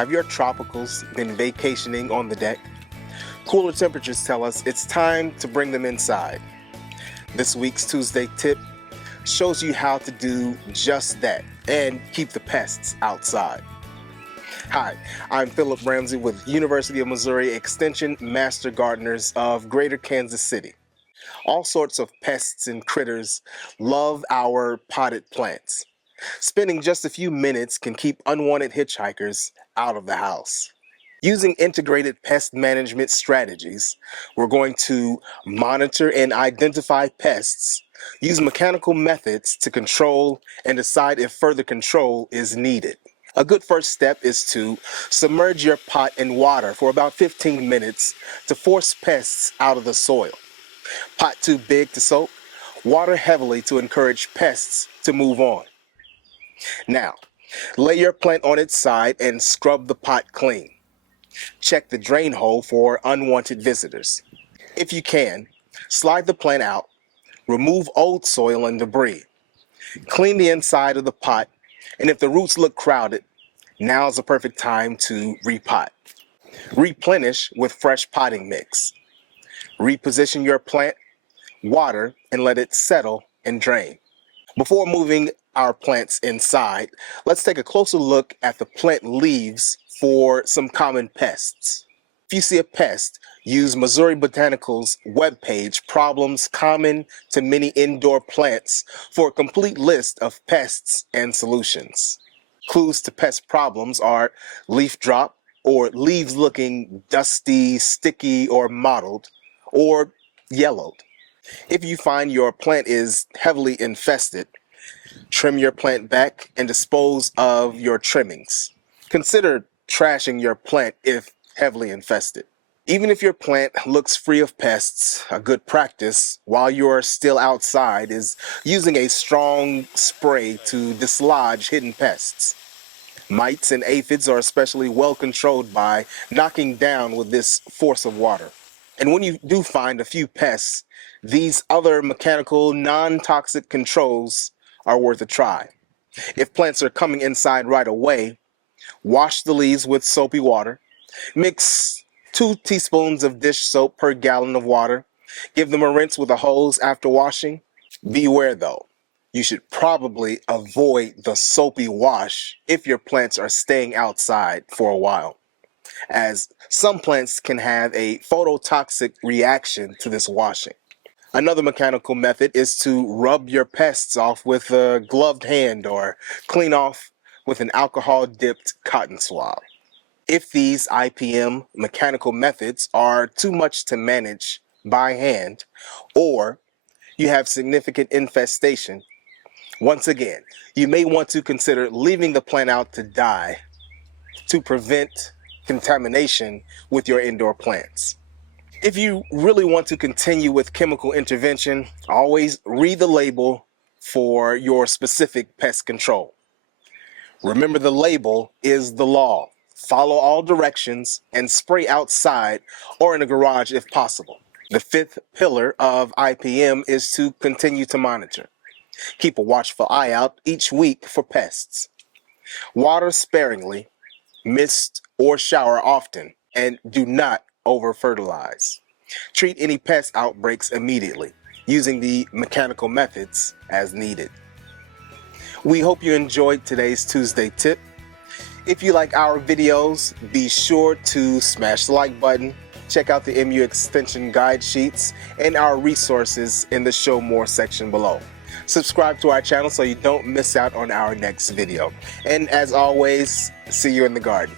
Have your tropicals been vacationing on the deck? Cooler temperatures tell us it's time to bring them inside. This week's Tuesday tip shows you how to do just that and keep the pests outside. Hi, I'm Phillip Ramsey with University of Missouri Extension Master Gardeners of Greater Kansas City. All sorts of pests and critters love our potted plants. Spending just a few minutes can keep unwanted hitchhikers out of the house. Using integrated pest management strategies, we're going to monitor and identify pests, use mechanical methods to control and decide if further control is needed. A good first step is to submerge your pot in water for about 15 minutes to force pests out of the soil. Pot too big to soak? Water heavily to encourage pests to move on. Now, lay your plant on its side and scrub the pot clean. Check the drain hole for unwanted visitors. If you can, slide the plant out, remove old soil and debris. Clean the inside of the pot, and if the roots look crowded, now's the perfect time to repot. Replenish with fresh potting mix. Reposition your plant, water, and let it settle and drain. Before moving our plants inside, let's take a closer look at the plant leaves for some common pests. If you see a pest, use Missouri Botanical's webpage, Problems Common to Many Indoor Plants, for a complete list of pests and solutions. Clues to pest problems are leaf drop, or leaves looking dusty, sticky, or mottled, or yellowed. If you find your plant is heavily infested, trim your plant back and dispose of your trimmings. Consider trashing your plant if heavily infested. Even if your plant looks free of pests, a good practice while you're still outside is using a strong spray to dislodge hidden pests. Mites and aphids are especially well controlled by knocking down with this force of water. And when you do find a few pests, these other mechanical, non-toxic controls are worth a try. If plants are coming inside right away, wash the leaves with soapy water. Mix 2 teaspoons of dish soap per gallon of water. Give them a rinse with a hose after washing. Beware though, you should probably avoid the soapy wash if your plants are staying outside for a while, as some plants can have a phototoxic reaction to this washing. Another mechanical method is to rub your pests off with a gloved hand or clean off with an alcohol-dipped cotton swab. If these IPM mechanical methods are too much to manage by hand, or you have significant infestation, once again, you may want to consider leaving the plant out to die to prevent contamination with your indoor plants. If you really want to continue with chemical intervention, always read the label for your specific pest control. Remember, the label is the law. Follow all directions and spray outside or in a garage if possible. The 5th pillar of IPM is to continue to monitor. Keep a watchful eye out each week for pests. Water sparingly, mist or shower often, and do not over-fertilize. Treat any pest outbreaks immediately, using the mechanical methods as needed. We hope you enjoyed today's Tuesday tip. If you like our videos, be sure to smash the like button, check out the MU Extension guide sheets, and our resources in the Show More section below. Subscribe to our channel so you don't miss out on our next video. And as always, see you in the garden.